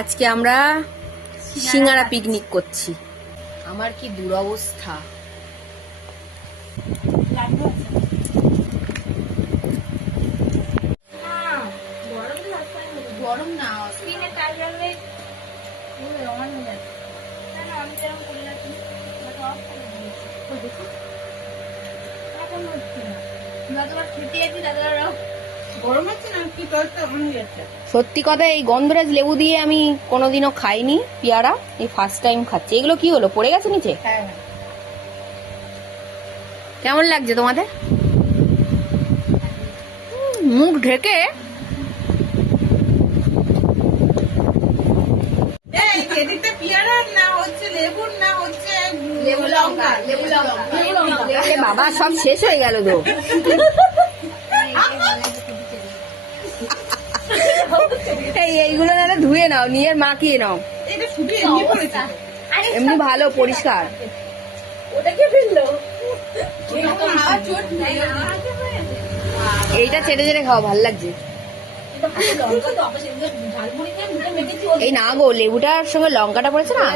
আজকে আমরা সিঙ্গারা পিকনিক করছি। আমার কি দুরবস্থা। গরম না স্কিনে টাচ করলে রমান হয়ে যাচ্ছে। না না আমি যেরকম করে রাখি অফ করে দিয়েছি। তো দেখো এখন হচ্ছে না। যতবার খেতে যাচ্ছি দাদারাও গরম হচ্ছে না কি করতে মনে যাচ্ছে। সত্যি কথা এই গন্ধরাজ লেবু দিয়ে আমি কোনোদিনও খাইনি পেয়ারা, এই ফার্স্ট টাইম খাচ্ছি। এগুলো কি হলো, পড়ে গেছে নিচে? হ্যাঁ। কেমন লাগছে তোমাদের? মুখ ঢেকে বাবা সব শেষ হয়ে গেল তো। এইগুলো না ধুয়ে নাও, নিয়ে মাখিয়ে নাও। এমনি ভালো পরিষ্কার। এইটা চেটে চেটে খাও, ভাল লাগছে। এই না গো, লেবুটার সঙ্গে লঙ্কাটা পড়েছে না,